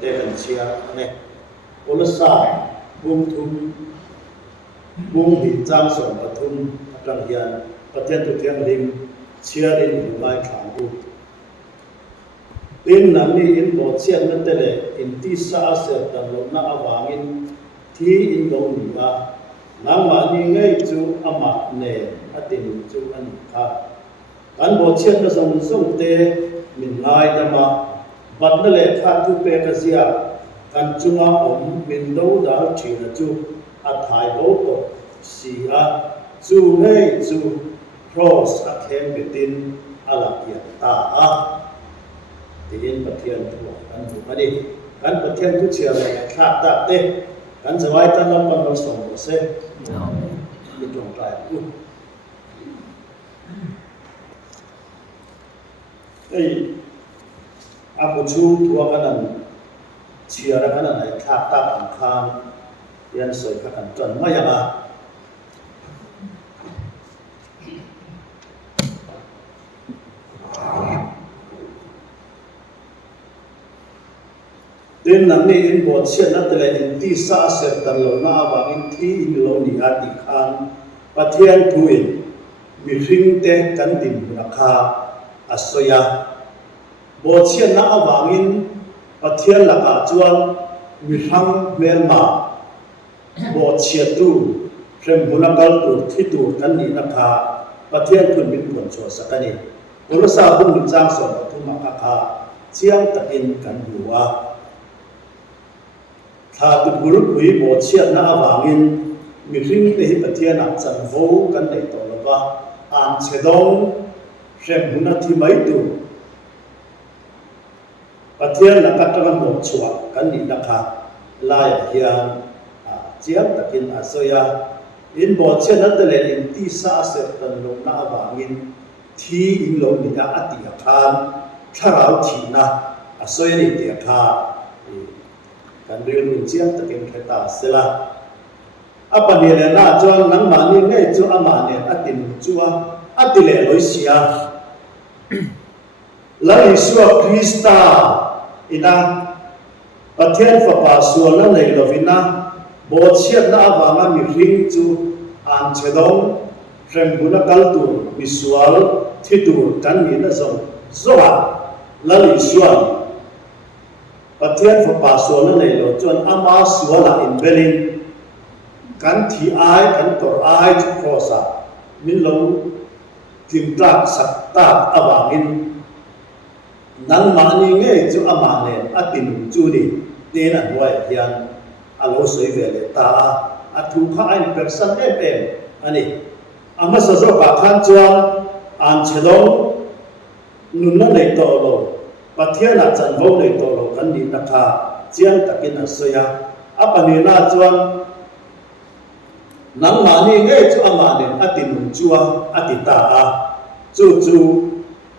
เตกันเชียเนี่ยโอลสาบุ้งทุมบุ้งหินจางสมปทุมกังเฮียนประเทศตุเทียงริมเชียรินอยู่ใบขางอุอินนั้นนี่อินโบเชียนนั่นแต่เลยอินที่ซาเสดตันลงนักอวางินที่อินโดนีเซียนังมานี่ไงจูอามาเนอตินจูอันค่ะการโบเชียนก็ส่งเตมินไลจะมาบัดนั่นแหละข้าทุเปกเสียกันจุงอาอมมินดูดาวชีนจูอัฐายโบโตสีอาจูไงจูโรสอักเขมบิดินอาลักเกียตาอาที่อินประเทศทั่วกันถูกไหมดิกันประเทศทุกเชียร์เลยขาดตาเต้กันสบายตั้งลำบากเราส่งเสร็จมีตรงกลางไอ้อาบุชูทัวกันนั้นเชียร์กันนั้นไอ้ขาดตาอังคารยันสวยกันจนไม่ยังอ่ะดินนั้นนี่อินบทเชียนนั่นแต่ละอินที่ซาเสตลนาบางอินที่อินโลนีอาติคานประเทศทุยมีริงเตกันดินราคาอัศยาบทเชียนนั่งบางอินประเทศละกาจวนมีทั้งเมียนมาบทเชียตูเรื่องบุญกัลตุที่ตูกันนี่ราคาประเทศทุนมีผลชัวสักนิดอุรสาบุญจางสอนทุมาคาเชียงตะอินกันหัวถ้าตุบุรุษคุยบทเชียนน่าวางินมีริงเตหิปเทียนักจันโวกันในตัวละว่าอ่านเชดงเรื่องบุญที่ไม่ดูปเทียนนักการบทชัวกันนี่นะคะลายเฮียนเจียงตะกินอาศัยอินบทเชียนนั่นเลยอินที่ซาเสตันลงน่าวางินที่อินลงนี่อาติอาคารถ้าเราทีนะอาศัยนี่เดียค่ะกันเรื่องมุ่งเชียงตะเกียงแค่ตาเสละอัปปะเนียน่าจวนนังมานี่ไงจูอามาเนี่ยอตินจัวอติเลลอยเสียแล้วอิสวาคริสตาอินะประเทศฝาปาส่วนนั้นในโลวินะบทเชียนน่าวางมีริงจูอันเชดงเรื่องบุญกัลตุมิสวาลที่ตูกันมีนั่นส่งสวัสดิ์แล้วอิสวาประเทศฝาปาส่วนนั้นในโลจนอามาสวลาอินเบลินกันที่อายกันตัวอายทุกโคสามินลงทิมตรักสักตาอวางินนังมานี่ไงจูอามาเนี่ยอตินจูนี่เดินอันไว้เฮียนอาโลสวยเวเลตาอัตุข้าอินเปอร์เซนต์อันนี้อามาสะโซกาขันจวนอันเชดงนุนนั่นในตัวโลประเทศนักจันโวในตัวโลกันนี่นะคะเจียงตะกินอาศัยอัปปะเนียน่าจวนนังมานี่ไงจูอามาเนี่ยอตินุจัวอติตาจู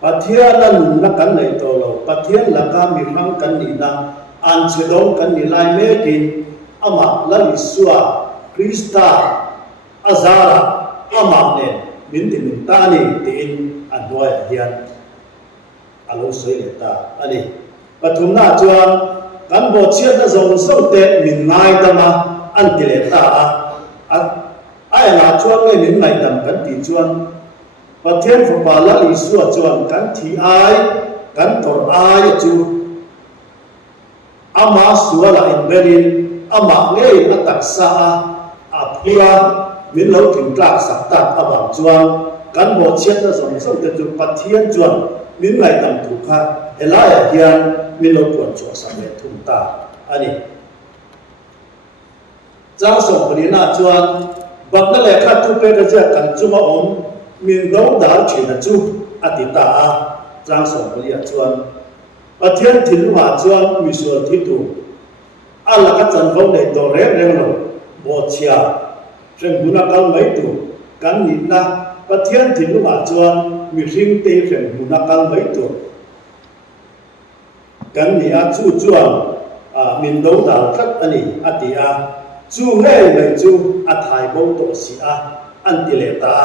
ประเทศนั้นนักกันในตัวเราประเทศละก็มีทั้งกันนี่นะอันเชดงกันนี่ลายเมกินอามาลลิสวาคริสตาอาซาระอามาเนี่ยมินติมินตานี่ตินอันด้วยเฮียนอาลูสวยเลตาอันนี้ปฐุมนาจวนกันบทเชียนนั้นส่งเตมินไงตมาอันติเลตาไอ้หน้าจวนไม่มินไงตำกันตีจวนประเทศฝรั่งละลิสวาจวนกันที่ไอกันตัวไอจูอามาสวลาอินเบรินอามาเงยอัตักษาอาพิรามินเราถึงกลางสักตัดอาบังจวนกันบทเชียนนั้นส่งเตจุประเทศจวนมินไงตำถูกค่ะเอลายเฮียนมินเราตรวจชัวสำเร็จทุ่มตาอันนี้จ้างส่งปรินาจวนบักนั่นแหละข้าทุกเป็นจะกันจุมาอมมินเราดาวเฉียนจูอติตาจ้างส่งปริยาจวนประเทศถิ่นว่าจวนมีส่วนที่ถูกอัลลักจันทร์ในตัวเร็วๆเราบทเชียเรื่องบุญกัลไม่ถูกกันนิดนะประเทศถิ่นว่าจวนมีสิ่งเตะเรื่องบุญกัลไม่ถูกกันนี่จูจวนมินเราดาวคัดอันนี้อติจูเง่ไม่จูอัฐายโบโตสีอันติเลตา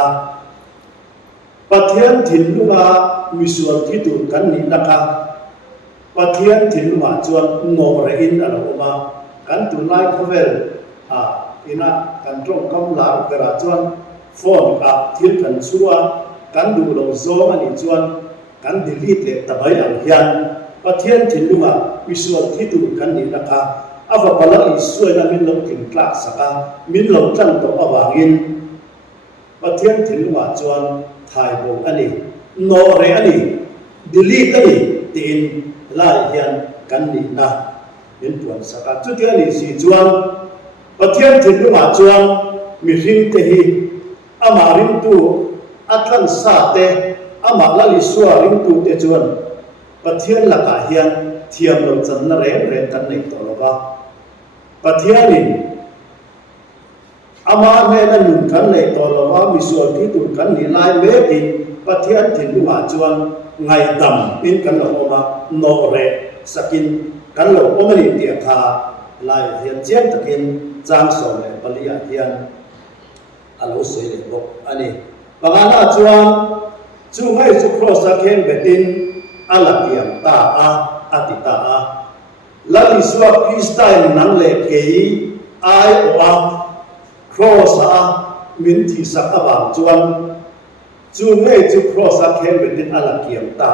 ประเทศถิ่นว่ามีส่วนที่ถูกกันนี่นะคะป ปะเทียนถิ่นมาจวนโนเรอินอะโลมากันตุไลคเวลอินะกันตรงกำลาเกระจวนฟอนกับทิลกันชัวกันดูลงโซอันนี้จวนกันดิลิทเลตบายอันเฮียนปะเทียนถิ่นมาวิสุวที่ดูกันนี่นะคะอาว่าพลังอิสวยนะมินลงถึงกลากสักมินลงจันตัวอวางินปะเทียนถิ่นมาจวนไทยโบอันนี้โนเรอันนี้ดิลิทอันนี้ตีนไล่เฮียนกันนี่นะเป็นตัวสักจุดที่อันนี้สีจวนปะเทียนถิ่นมาจวนมีริมเตหีอามาริมตูอัตลันซาเตอามาลลิสัวริมตูเตจวนปะเทียนละกาเฮียนเทียมลงจันนเรนกันในตัวละว่าปะเทียนินอามาเมนันนุนกันในตัวละว่ามีส่วนที่ตุนกันนี่ลายเมกินปะเทียนถิ่นมาจวนไงดำเป็นกันละว่าโนเรสกินกันละว่ามันเตียคาลายเฮียนเจียนตะกินจางสอนเลยปริยาเฮียนอาลุสเลยบอกอันนี้บางอันจวนจูไม่สุขสักเห็นเบดินอาลักยามตาอาติตาลาลิสวาคริสตัยนังเลเกยไอโอครอสมินทิสักบางจวนจูไม่จุครอสักเห็นเบดินอาลักยามตา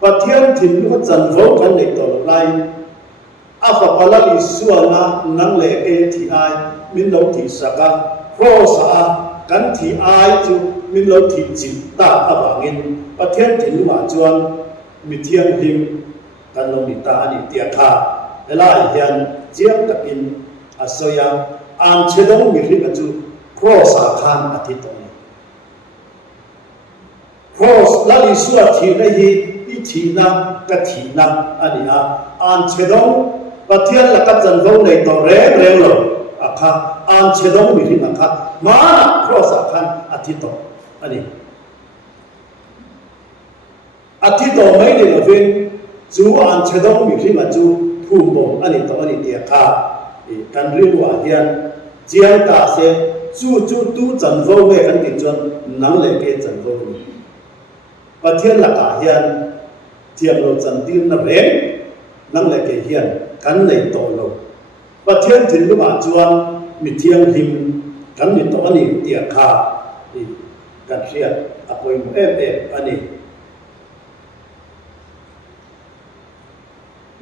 ปะเทียนถิ่นก็จันโวกันในตัวไลอาฟะลาลิสวานังเลเกยที่ไอมินลงทิสักครอสกันที่ไอจูมินลงทิจิตตาบางอินปะเทียนถิ่นมาจวนมีเทียงหิมกันลงนิตาอันนี้เตียคาเวลาเฮียนเจียงตะกินอาศัยอันเชดงมีริกจูครอสอาคารอาทิตย์นี้ครอสลาลิสัวทีนฮีอิทีนังกะทีนังอันนี้อันเชดงปะเทียนละกัจจันโวในตัวเร่เร็วลงอาคาอันเชดงมีริกอาคามาครอสอาคารอาทิตย์อันนี้อาทิตย์ต่อไม่ได้เราเป็นจูอันเชดงมีที่มาจูภูมิบงอันนี้ต่ออันนี้เดียค่ะการเรียกว่าเฮียนเจียงตาเสจูตู้จันโวเวกันติดจนนังเลเกจันโวประเทศละกาเฮียนเทียมเราจันตีนนั่นเองนังเลเกเฮียนกันในต่อเราประเทศถึงว่าจวนมีเทียงหิมกันในต่ออันนี้เดียค่ะการเรียกอภัยมุเอฟอันนี้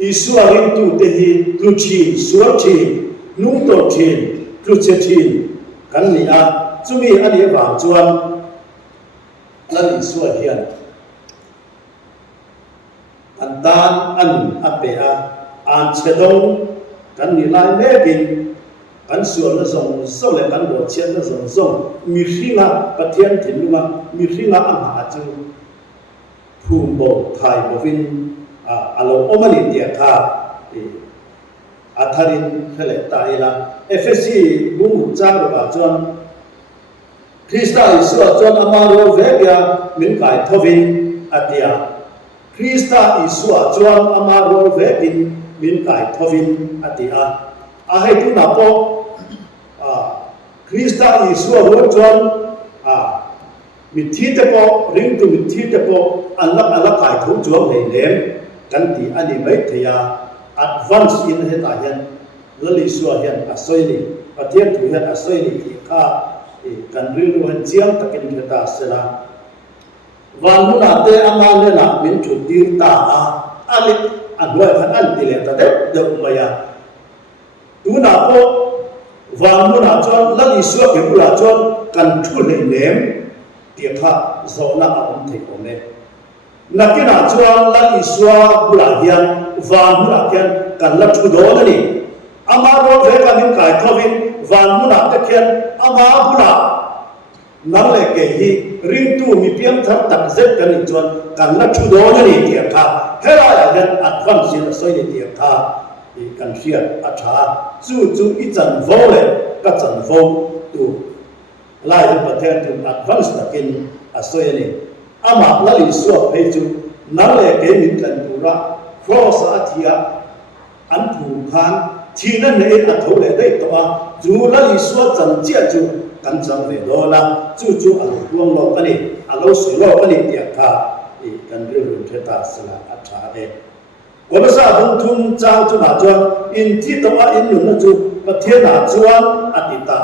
อิสวาริตุเตหิคลุชินสวรชินนุ่งโตชินคลุเชชินกันนี่จุมีอันนี้บางจวนนั่นอิสวาเฮียนอันตานอันอัปเปะอันเชดงกันนี่ลายเมกินกันส่วนละสองโซเลกันโดเชียนละสองมีริงปะเทียนถิ่นมามีริงอันหาจูภูมิโบไทยบวินอาโลโอมันเดียค่ะอาทารินเฮเลตาเอลาเอฟซีบุ้งจางระบาดจวนคริสต์อิสวาจวนอามาโรเวกยามินไกทวินอาเดียคริสต์อิสวาจวนอามาโรเวกินมินไกทวินอาเดียให้ทุนาโปคริสต์อิสวาโรจวนมิทีเตโปริงตุมิทีเตโปอันลักไกทุจวงในเดมกันตีอันนี้ไม่เทีย advance in เหตุการณ์ลลิสัวเห็นอาศัยนี่ประเทศถูกเห็นอาศัยนี่ที่ข้ากันเรื่องวันเจียงตะกินเหตุการณ์เสนาวันนู้นอาเตอามาเลนะมินจุดดีตาอันนี้อันด้วยขันอันตีเลตเด็กเด็กมายาดูน่าพอวันนู้นอาจวนลลิสัวเก็บละจวนกันทุเรเนมที่ข้าโซน่าอันที่ผมเนี่ยนักกินอาจวนลลิสัวบุลาเฮียนวันนู้นอาเฮียนกันลัดชุดโดนนี่อามาโรเวกันมินไก่ทวินวันนู้นอาเฮียนอามาบุลานั่นแหละเกฮีริงตูมีเพียงทักตักเซตกันจวนกันลัดชุดโดนนี่เดียค่ะเฮล่าอย่างนั้นอัดวันสินสอยเดียค่ะกันเชียอาชาจู่อีจันโวเลยก็จันโวตูไล่ประเทศตูอัดวันสตกินอาศัยนี่อามาลลิสัวเพจูนั่นแหละเกมินกันตูระครอสอาทิยาอันถูกพันที่นั่นเองอัฐเลยได้ตัวจูลลิสัวจันเจียจูกันจังเวโดละจู่อันดวงโลกนี่อันเราสวยโลกนี่เดียค่ะกันเรื่องเทตาสละอัฐาเด ก็ไม่ทราบทุ่งเจ้าจุนาจวนอินที่ตัวอินหนุนจุประเทศนาจวนอดีตา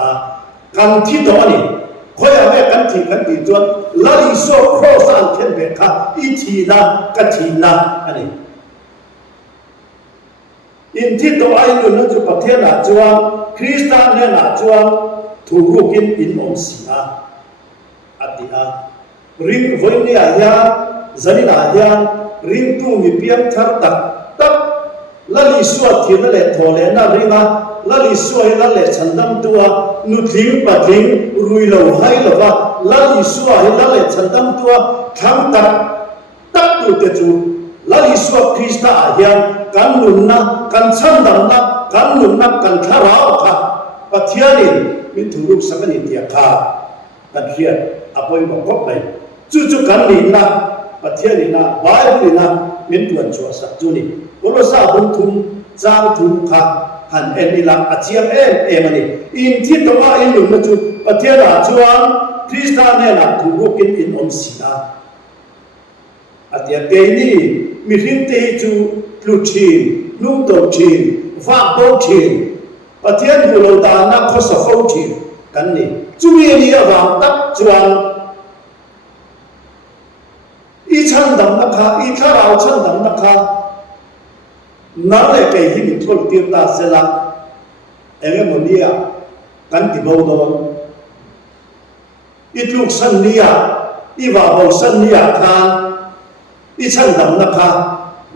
กันที่ตัวนี่คอยแม่กันที่กันที่จวนลาลิโซโครสันเข็นเบค่ะอีทีนะกัทีนะอันนี้อินที่ตัวอินหนุนจุประเทศนาจวนคริสต์เนี่ยนาจวนถูกกินอินองศีอาอดีตริงวันนี้อาญาจันอาญาริงตู้มีเพียงทัดตักลาลิสวดที่นั่นแหละทอเลน่าริงาลาลิสวดนั่นแหละฉันดำตัวนุทิงปัทิงรุยเหลาให้ละว่าลาลิสวดนั่นแหละฉันดำตัวทำตักตัวเตจูลาลิสวดคริสต์อาญากันหนุนนะกันฉันดำนะกันหนุนนะกันทาราวค่ะปัทยานินมิถุรุสักนิดเดียค่ะกันเขียนอภัยบอกก็ไปจู่ๆกันนินนะปัทยานินะบายบุญนะมินตัวชัวสักจุนี่ก็รู้สึกบุญทุ่มจางทุ่มค่ะหันเอ็นนี่ละอาเจียมมันนี่อินที่ตัวอินหนุนจู่ปัทยาละจวนคริสต์เนี่ยนะถูกกินอินอมสีนะอาทิตย์เกนี่มีริมเตจูลุชินนุ่งโตชินฟ้าโบชินปัทยาบุโรดานักข้อสอบชินกันนี่จู่มีนี่วางตักจวนอีฉันดำนะคะอีข้าเราฉันดำนะคะนั่นแหละเป็นที่มีทุกข์ที่ตาเสละเองมันเนี่ยกันที่บ่าวดอนอีลูกสันเนี่ยอีว่าบ่าวสันเนี่ยค่ะอีฉันดำนะคะ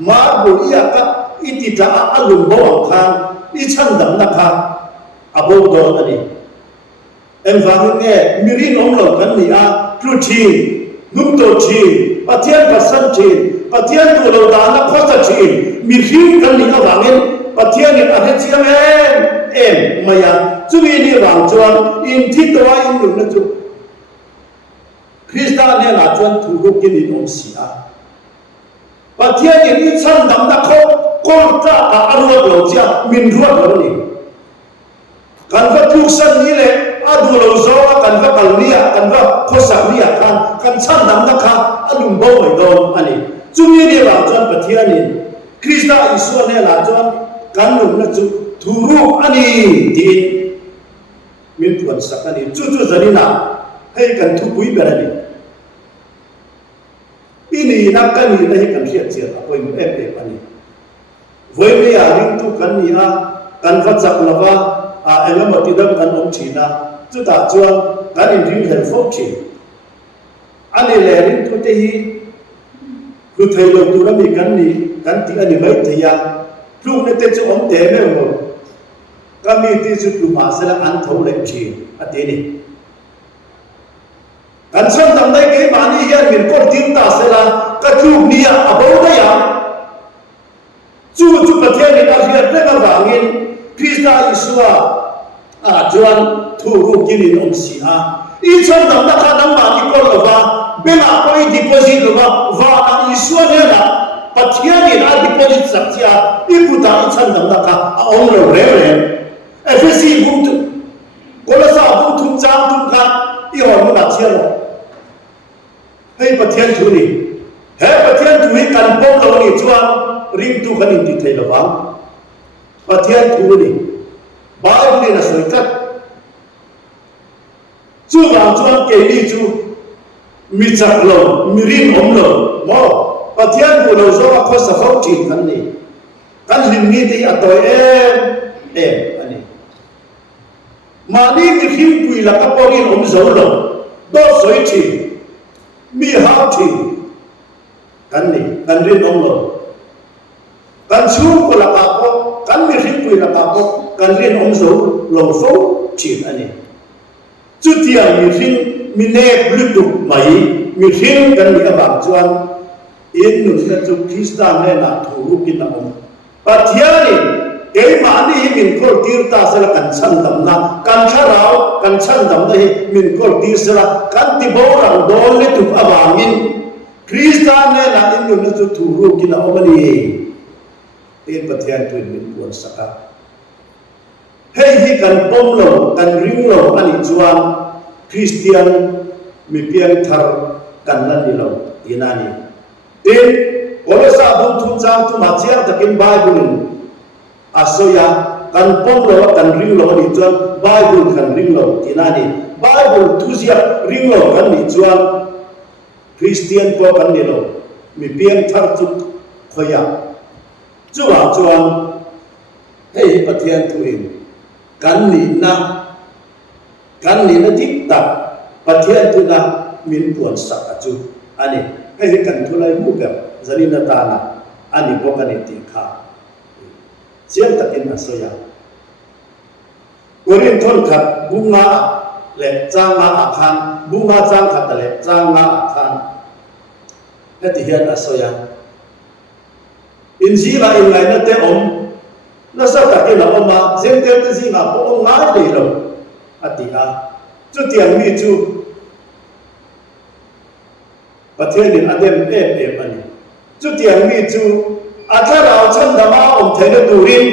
มาบุญยากะอีติดาอัลลุมบ่าวค่ะอีฉันดำนะคะอาบ่าวดอนอันนี้เอ็มฟังเงี้ยมีรินองหลอกกันนี่ทุชีนุ่มโตชีปัทยาปัสสันชีปัทยาตัวเราดานักข้อสัจชีมีรินกันนี่ก็วางเงินปัทยาเนี่ยอะไรเชี่ยเอ็มมายังจู่มีนี่วางจวนอินที่ตัวอินหนุนนะจู่คริสต์เนี่ยนะจวนถูกกินอินองศีอาปัทยาเนี่ยอินสันดำนักข้อก้อนตาอารวาเราจะมินรัวเรานี่กันว่าทุกสันนี่เลยดูเราโซ่กันว่ากันเลียกันว่าโคสักเลียกันชันดำนะคะอารมณ์บ่อยโดนอันนี้จุดนี้เนี่ยเราจวนปฏิญาณคริสต์อิสระเนี่ยเราจวนกันหนุนนะจุทุรุอันนี้ดีมีผลสักอันนี้จุดจะนี่นะให้กันทุกวิแบบนี้ปีนี้นักกันนี่ให้กันเขียนเสียไปอันนี้เว้ยไม่อยากริ่งทุกกันนี่นะกันวัดจักรละว่าเอ็งมาติดตั้งกันองค์ชีนะจุดตาจวนการอินริงเห็นฟอกชีอันนี้แหละริงทุกที่คือไทยเราดูแล้วมีกันนี่กันที่อันนี้ไม่ที่ยังลูกในเตจอมเตะไม่หมดก็มีที่สุดดูมาเสร็จอันเท่าเล็กชีอันนี้กันฉันทำได้กี่บ้านนี้ยังมีคนทิ้งตาเสร็จก็ลูกนี้อ่ะบ่ได้ยังจู่ประเทศนี้อาเซียนได้กันวางเงินคริสต์อิสระจวนถูกกินองศีอาอีฉันทำนักการน้ำมันที่คนละว่าเบมาไปดิโพซิตละว่าอิสระเนี่ยนะปัจจัยนี้นะดิโพซิตสักทีอีพุทธาอีฉันทำนักการองค์เราเร่งเอฟซีบุตรคนละสาวบุตรจางทุกการอีหัวมันเชื่อเราให้ปัจจัยทุนี้ให้ปัจจัยทุนี้กันป้องเราเนี่ยจวนริมทุกันอินทิเทลว่าปัจจัยทุนี้บายบุญนะสวยจัดจู่บางจวนเกลี่จู่มีจักรลมมีริมอมลมมอปัจจัยบุญเราจะว่าข้อสอบจีนกันนี่กันริมนี้ที่อัตโตอันนี้มานี่มีหิมปุยละกับปอรินอมโซลมดอสวยจีมีหาจีกันนี่กันริมอมลมกันชูกุละกับปอกันมีหิมปุยละกับปอกันเรียนองค์สูงลงฟูจีนอันนี้จุดที่มีทิ้งมีเนบลุดุไหมมีทิ้งกันมีบางจวนอินนุนจุดคริสต์เนี่ยนะถูกกินนะองปัจจัยนี้เกี่ยมานี่มินโคตีร์ตาเสละกันชันดำนะกันชาเรากันชันดำได้มินโคตีร์เสละกันที่บ่รังโดนเลยถูกอบามินคริสต์เนี่ยนะอินนุนจุดถูกกินนะองนี่เอ็นปัจจัยตัวมินควรสักให้ที่กันป้องเรากันริ้งเราอันนี้จวนคริสเตียนมีเพียงทาร์กันนั่นนี่เราที่นั่นนี่เอ็น โอลซาบุญทุนจางตุมาเจียงตะกินไบเบิลอาโซยากันป้องเรากันริงเราดิจวนไบเบิลกันริงเราที่นั่นนี่ไบเบิลทุเสียริงเรากันดิจวนคริสเตียนก็กันนี่เรามีเพียงทักทุกขยะจวนให้ประเทศตัวเองกันนี่นะทิกตักประเทศตัวนะมีปวนสักจุอันนี้ให้กันทุไลมูแบบจรินตานะอันนี้พวกกันติขาเสียงตะกินอาศัยวันนี้ทนขัดบุงาเล็กจางาอาคารบุงาจางขัดเล็กจางาอาคารให้ที่เห็นอาศัยอินทรีย์ละอินไงนั่นเตอมนั่นสักตะกินละอมมาเสียงเตอสิงาพวกง่ายเลยเราอธิอาจุดเตียงมีจุประเทศนี้อันเดิมอันนี้จุดเตียงมีจุอาถ้าเราฉันธรรมะอมเทนตูริน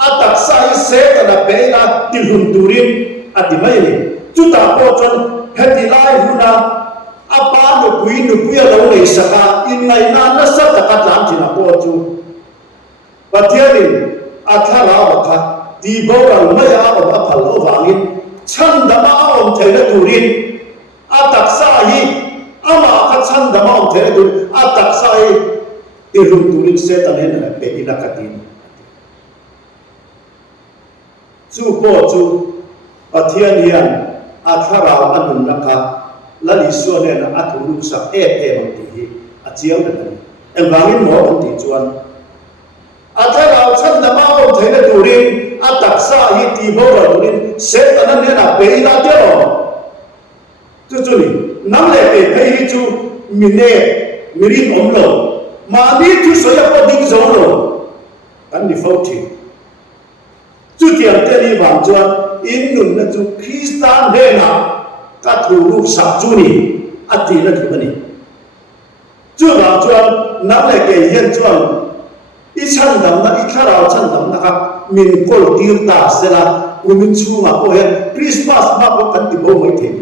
อาตักสายเสกระเบลาติลุนตูรินอธิไม่เลยจุดตาโปจนเฮติไลหุนาอาปานุปุยเราเลยสักอินไงนั่นสักตะกัดหลังที่นาโปจูประเทศนี้อาถ้าเราบอกว่าดีบ่เราไม่เอาอภัลโลวางินฉันธรรมะอมเทนตูรินอาตักสายอามาขัดฉันธรรมะอมเทนตูรินอาตักสายที่รุ่งตุลินเซตันเห็นอะไรเป็นอิลักตินจูโปจูปัทยานียนอาทาราวอันนุนนะคะและลิส่วนเนี่ยนะอาทุลุสักมันตีอาเจียวนั่นเอ็งวางินหมอมันตีจวนอาทาราวฉันธรรมะอมเทนตูรินอาตักษาฮิตีโบราตุรินเซตันเนี่ยนะเป็นอิลักเดียวจุนี่นั่นแหละเป็นให้จูมิเน่มิรินอมโลมานี่ทุสอยากพอดิ้งโซโลกันนี่ฟ้องทีจุดที่อันเตลีบางจวนอินนุนนั่นจุคริสตานเดน่ะกัดหูรูปสักจุนี่อัตินั่นคือมันนี่จุดบางจวนนั่นแหละเกี่ยนจวนอีฉันดำนะอีข้าเราฉันดำนะครับมินโกลตีร์ตาเสละอุมินชูมาโอเห็นคริสต์มาสมาบอกกันที่บ่ไม่ถึง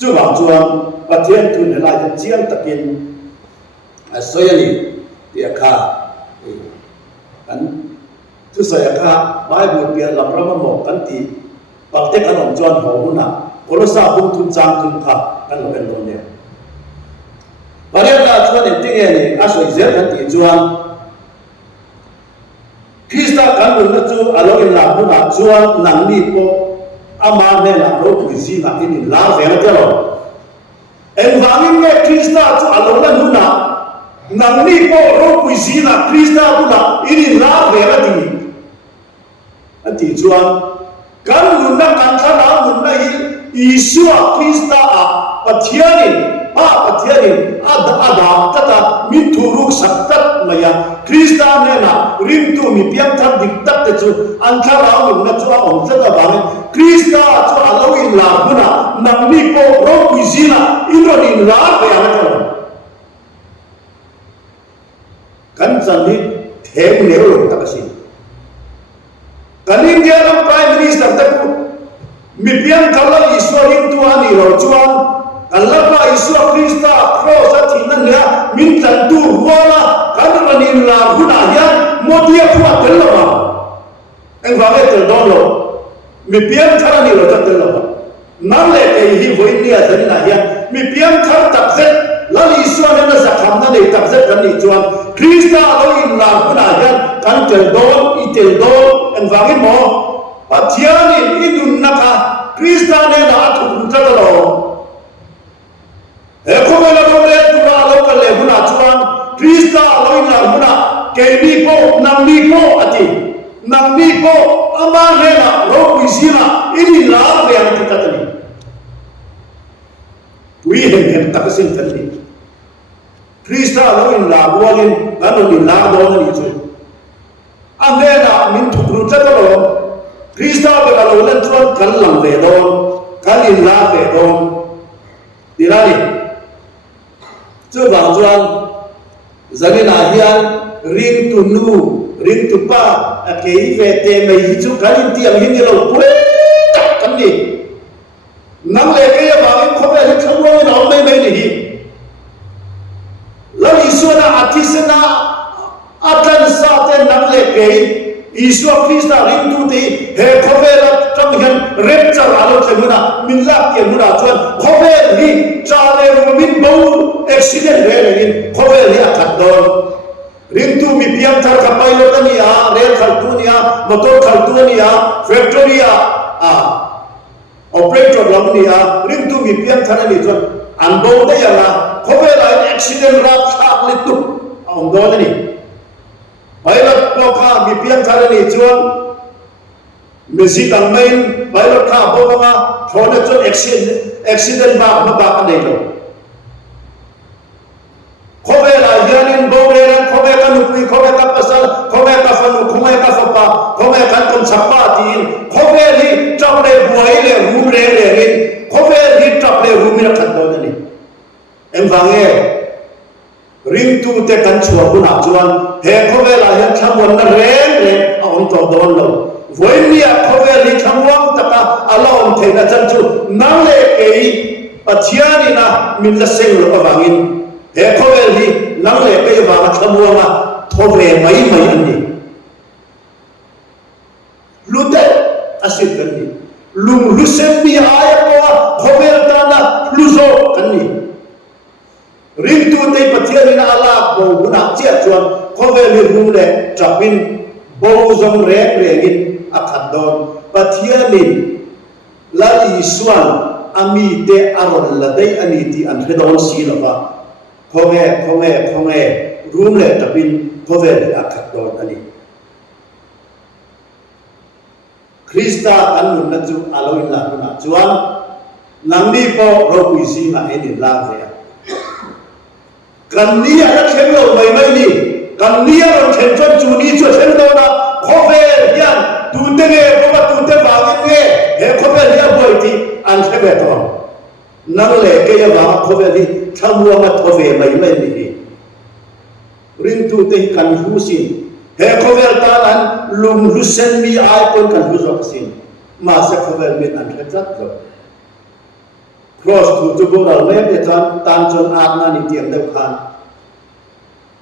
จุดบางจวนประเทศทุนอะไรจะเจียงตะกินสวยนี่เดียข้ากันทุสอยข้าไบเบิลเปียลำพระมโมกันตีปักเทกันองจวนหัวหุ่นน่ะโอรสาบุญทุนจางทุนข้ากันเราเป็นตัวเนี่ยประเดี๋ยวเราชวนเด็กที่นี่อาศัยเจ้ากันตีจวนคริสต์กันบุญนั่นจูอารมณ์หลับหุ่นน่ะจวนหนังนี่โปอามาเนี่ยนะเราคุยซีน่ะที่นี่ลาเสียงเจ้าเอ็งฟังยังไงคริสต์จูอารมณ์นั่นหุ่นน่ะนั่นนี่โปเราคุยซีน่ะคริสต์หุ่นน่ะที่นี่ลาเสียงที่นี่อันที่จวนกันบุญนั่นกันข้าราบุญนั่นอิสุอาคริสต์ปัจเจียนิปัจเจียนิอาดาตัดมิถุรุกสักตัดมายังคริสต์เนี่ยนะริมตุมีเพียงทัดดิกตัดแต่จูอันข้าราบุญนั่นจูอาองค์จะบางคริสต์จูอาลาวินลาบุญน่ะนั่นนี่โปเราคุยซีน่ะอินโดนีลาไปอะไรกันกันจันนี่เทมเนื้อลงตักสิกันอินเดียนั้นพระมินิสเตอร์ตะกุมีเพียงเขาละอิสราเอลตัวนี้เราจวนกันละพระอิสราคริสต์ครอสที่นั่นเนี่ยมินจันตูหัวละกันรันิลาหุนายันโมเดียพัวเตลล์เอ็งฟังเอเตลดอนโลมีเพียงเขาละนี่เราจะเตลล์นั่นแหละไอ้ที่วันนี้อาจารย์นะยันมีเพียงเขาตักเสร็จละอิสราเอลนั้นสักคำนั้นเองตักเสร็จกันนี่จวนคริสต์เราอินลาหุนายันกันเตลดอนอีเตลดอนเอ็งฟังเห็นมั้ยปัจเจียนี่อินุนนะคะคริสต์เนี่ยนะทุกคนจะรอเฮ้ยคนเราต้องเรียนตัวเราก็เลยหุ่นจวนคริสต์เราอินลาหุ่นเกมีโปนังมีโปอตินังมีโปอามาเนี่ยนะเราคุยซีนะอินี่ลาเรียนที่ตัดนี่วิเห็นกันตักสินตัดนี่คริสต์เราอินลาบัวลินนั่นนี่ลาโดนนี่จูอันเนี้ยนะมินทุกคนจะรอคริสต์เป็นอะไรนั่นชวนกันหลังเวดอนกันอินลาเวดอนดีละนี่เจ้าบางชวนจะมีนาฮิอันริงตุนูริงตุป้าเกี่ยเวเตไม่ฮิจูกันอินที่อันหินเราปุ้ยตักกันนี่นั่งเล็กยังบางคนเขาไปให้ช่างว่าเราไม่ดี suana atisana atan sa te nang le ke Isu Krista ring tu ti he khovela tam hian rep char alo themuna min lak ke muna chuan khovel hi chale rumin bo accident re lengin khovel hi akhat don ring tu mi piam thar ka pilot ania rail khaltunia motor khaltunia factory operator lamnia ring tu mi piam thar ani chuan an bo da yala khovela accident rap sak le tu ong don ani pilot poka mi piam thar ani chuan mesi tang main pilot kha boka thona chuan accident ba ma ba ka nei lo khovela hianin boreran khoveka nupui khoveka pasal khoveka fanu khoveka fapa khoveka tom chappa tin khoveli chaple buai le rum re le rin khoveli chaple rum ra khat don ani emwange ring tu te kan chua buna chuan he khovela hian thamon na reng reng on to don lo voinia khoveli thamwang taka alom theina chan chu nang le ei pathiani na min la seng lo awangin he khovel hi nang le pe wa ma thamuanga thove mai mai ani lute asit kan ni lum lusem bi aya ko khovel ta na luzo kan ni ring tu te pathiani na ala bo guna chia chuan khovel hi rum le trapin bo zong re regin akhat don pathiani la li suan ami te aron la dei ani ti an hedon si lawa khome room le tapin khovel akhat don ani Krista anun na chu aloin la na chuan nangni po ro kuisi ma eni la ya kan ni ara khelo mai mai ni kan ni ara khen chon chu ni chu khen do na khovel yan tu te nge ba tu te ba nge he khovel ya boi ti an khebe to nang le ke ya ba khovel ni thamwa ma thove mai mai ni ring tu te kan hu sin he khovel ta lan lum lusen mi ai kon kan hu zok sin ma se khovel min an khat zo cross tu bo dal me te tan chon at na ni tiam de khan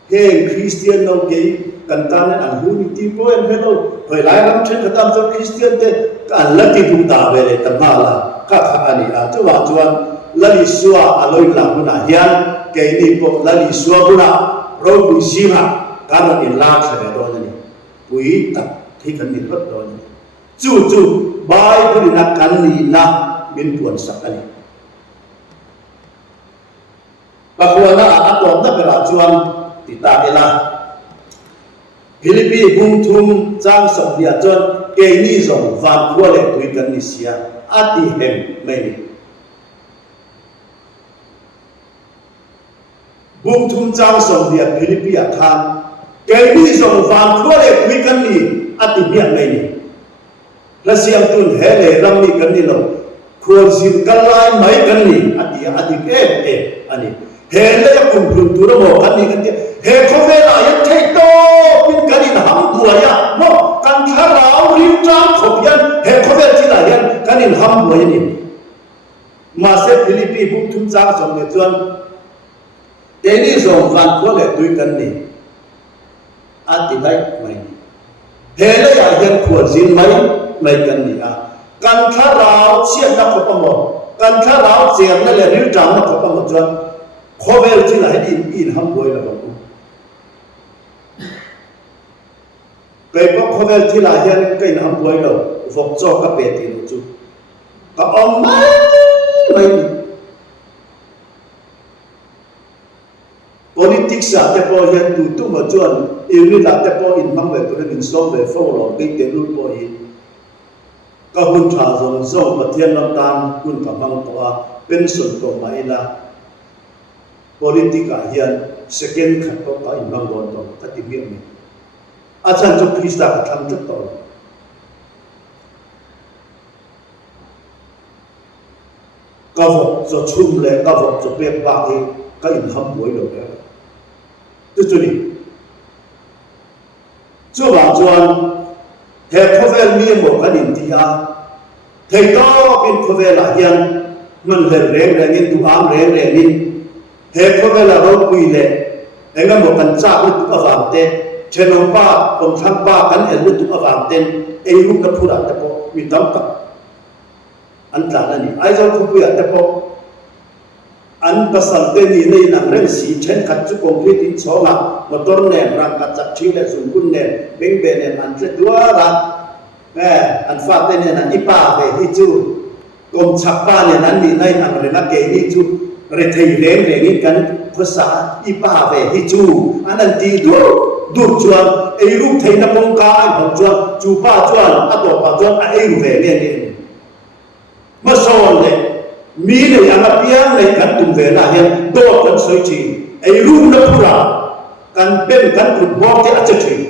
he Christian no ke kan tan an hu ni ti po en hello hoi lai ram chen khatam zo Christian te kan la ti tu ta ve le ta ma la ka kha ani a chu wa chuan la li suwa aloi la huna hian ke ni po la li suwa buna ro bu si ma kan ni la kha do ni pui ta thi kan ni rat do ni chu bai bu na kan ni na min puan sak ani pakwana atom na pera chuan ti ta ela Philippi bung thum chang som dia chon ke ni zong van khua le tui kan ni sia ati hem mai ni bung thum chang som dia Philippi athan ke ni zong van khua le tui kan ni ati biak mai ni la siam tun he le ram ni kan ni lo khur sin kalai mai kan ni ati ke ani he le kun kun tu ro kan ni kan ti he khovela ya thei to pin kan in ham bua ya no kan tharau rim chang khopian he khovel ti la yan kan in ham bua ni ma se Philippi bung thum chang som le chuan te ni zong van ko le tui kan ni ati lai mai he le ya yan khur sin mai kan ni a kan tharau chiat na khopamo kan tharau chiang na le rim chang na khopamo chuan khovel ti la in ham boi la ba kai po khovel ti la hian kai ham boi lo vok cho ka pe ti lo chu ka om mai politics a te po hian tu ma chuan iri la te po in mang ve tu min som ve fo lo ke te lu po hi ka hun tha zong zong pathian lam tan kun ka mang to a pension to mai la politika hian second khat to ka in mang don to ta ti mi mi achan chu Krista ka tham chu to ka vo zo chum le ka vo zo pe ba hi ka in ham boi lo le tu chu ni chu ba chuan he khovel mi mo kan in ti a thei to pin khovel a hian man le reng reng in tu am reng reng in he khovel a ro pui le engam mo kan cha lu tu awam te cheno pa pom thang pa kan el lu tu awam ten ei ru na phura ta po mi tam ta an ta na ni ai zo khu ya ta po an pasal te ni nei nang reng si chen khat chu concrete in chonga motor ne rang ka chak thi le sun kun ne beng be ne an che tua ra an fa te ne nan ipa ve hi chu kom chak pa ne nan ni nei nang re na ke ni chu re thei reng reng in kanภาษาอีป้าเวฮิจูอันนั้นตีดูจวนไอ้รูปไทยนับองกาไอ้ผมจวนจูป้าจวนอัตโตป้าจวนไอ้รูปเวเนี่ยนี่มาสอนเลยมีเลยอันเปียงเลยกันตุ่มเวลาเห็นโดดกันสวยจริงไอ้รูปนับพุระกันเป็นกันตุ่มบอกที่อาจจะจริง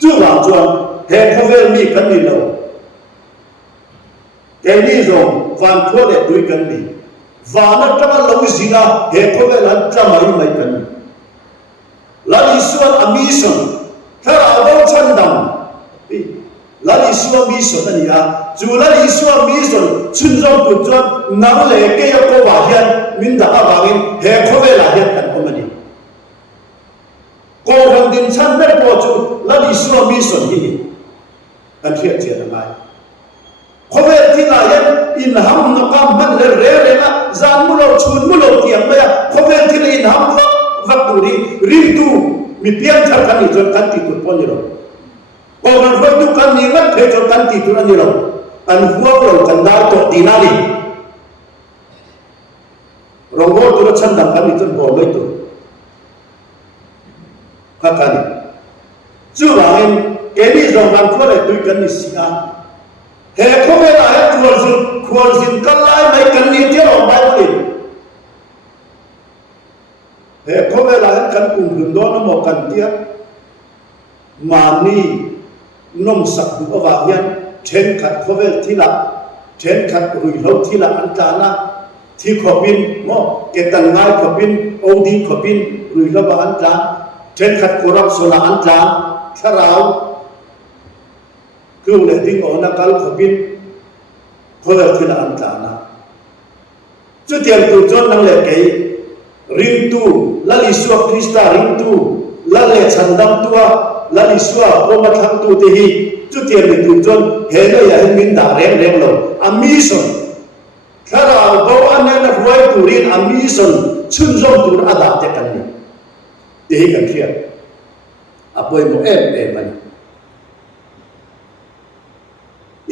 จู่ว่าจวนแห่พระเวรมีกันมีเราแต่นี่รงวันทั่วเด็ดด้วยกันมีvana tama lawi zina he khobe lan tama i mai kan lali suan amison thara abo chandam lali suan mison ani a chu lali suan mison chunjong tu chuan nang le ke ya ko wa hian min da awangin he khobe la hian kan omani ko rang din chan be po chu lali suan mison hi kan thia che na mai khobe thila hian in ham no kam man le re na zan mu lo chun mu lo tiang ma ya khobe thila in ham vak tu ri tu mi pian thar kan ni jon kan ti tu pon ni lo ko man hoi tu kan ni ngat the jon kan ti tu ani lo an huwa lo kan da to dinali rongo tu chan dam kan ni jon bo mai tu ka kan ni chu wangin ke ni zong kan ko le tu kan ni sia he khobe la he khol zin kan lai mai kan ni te lo mai ni he khobe la he kan kum dun do na mo kan tia ma ni nom sak du awa hian then khat khobe thila then khat rui lo thila an ta na thi khopin mo ke tan ngai khopin odi khopin rui lo ba an ta then khat korap sola an ta tharauคือเลยดิ้งออกนักการขบินเพราะที่ละอันตานะจุดเดียวตัวจนนั่งเล็กไอ้ริมตูละลิสวคริสตาริมตูละเล็กฉันดำตัวละลิสวโอมาทั้งตัวเทีจุดเดียวตัวจนเห็นเลยอย่าให้มินด่าเร่งเราอามิสันถ้าเราบอกอันนั้นรวยตัวเรียนอามิสันชุ่มจมตัวอาดาเจกันเนี่ยที่ให้กันเทียบอาป่วยโมเอ็มมัน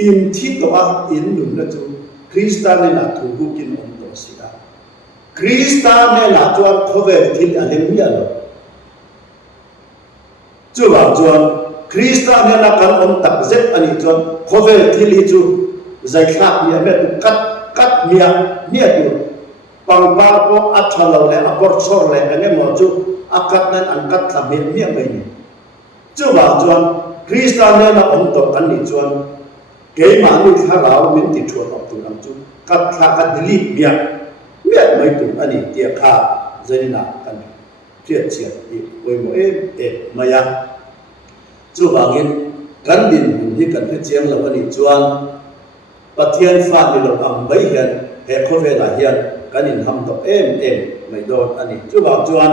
อินที่ตัวอินหนุนนะจูคริสต์เนี่ยนะถูกกินอมตัวสิดาคริสต์เนี่ยนะจวนเขาเวทิลอะไรมีอะไรจูว่าจวนคริสต์เนี่ยนะการอมตักเจ็บอันนี้จวนเขาเวทิลจูใจขาดเนี่ยแม่ตุกัดเนี่ยอยู่ปังปาโกอัฐเราเลยอัปอร์ชอร์เลยอันนี้หมอจูอากัดนั้นอันกัดทำเนี่ยไม่เนี่ยจูว่าจวนคริสต์เนี่ยนะอมตัวอันนี้จวนเกี่ยมานี่ถ้าเราไม่ติดชวนออกตัวนั้นจุกัดขากัดดิลิเมียไม่ตัวอันนี้เดียขาเจนินากันเทียเชียอีไว้โมมายังจู่บางเงินกันดินที่กันที่เชียงเราอันนี้จวนปะเทียนฟ้านี่เราอังใบเห็นเฮโคเวลาเห็นกันดินทำตัวไม่โดนอันนี้จู่บางจวน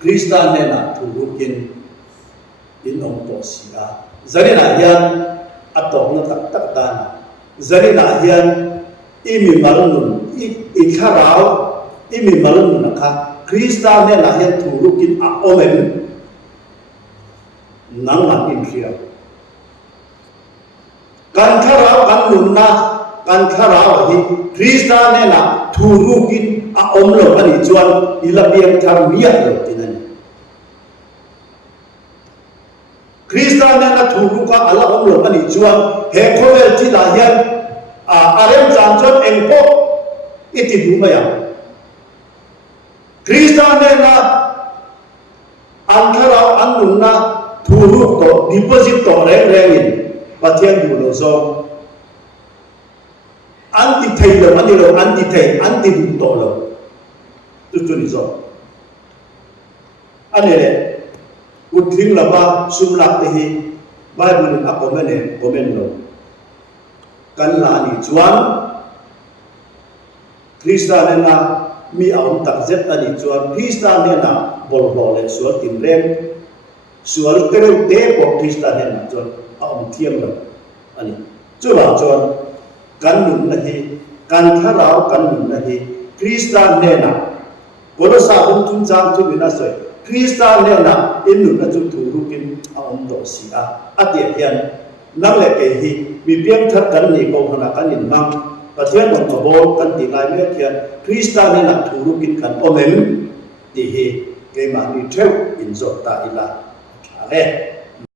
คริสต์เนี่ยนะถูกกินอินองตัวเสียเจนินาเห็นatau nak tak tan jadi nahian imi malun ikharau imi malun nakha Kristen ne nahian thurukin a omen nang na inkhia kan kharau kan lunna kan kharau hi Kristen ne na thurukin a omlo ani chuan ilabiam thar mia lo tinan Kristen na thuruka ala omlo ani chuan he khovel thi la hian arem chan chon engpo iti du maya Kristen na anthara annunna thuruk to deposit to reng pathian du lo zo anti thailo ani lo anti du to lo tu ni zo anele Udling laba sumlak tehi Bible ni komen lo kan la ni chuan Krista na มีเอาตักเจ็ดอันนี้จวนคริสตานเนี่ยนะบอลบอลเลยสวนตินเร่งสวนเตลเตะบอกคริสตานเนี่ยนะจวนเอาเทียมเลยอันนี้จุฬาจวนกันหนุนนาทีกันทาราวกันหนุนนาทีคริสตานเนี่ยนะบริษัทบุญทุนจางทุบินาสวยคริสตานเนี่ยนะอินหนุนนะจุถูรุกินเอาโดสีอาเดียเทียนนั่งเล็กเอฮีมีเพียงทัดกันนี่ก็ขนาดกันยินมั่งประเทศมันกบฏกันตีลายเมื่อเทียนคริสตานเนี่ยนะถูรุกินกันโอเมนดีเฮเกมามีเทวอินโซตาอิลาอะไร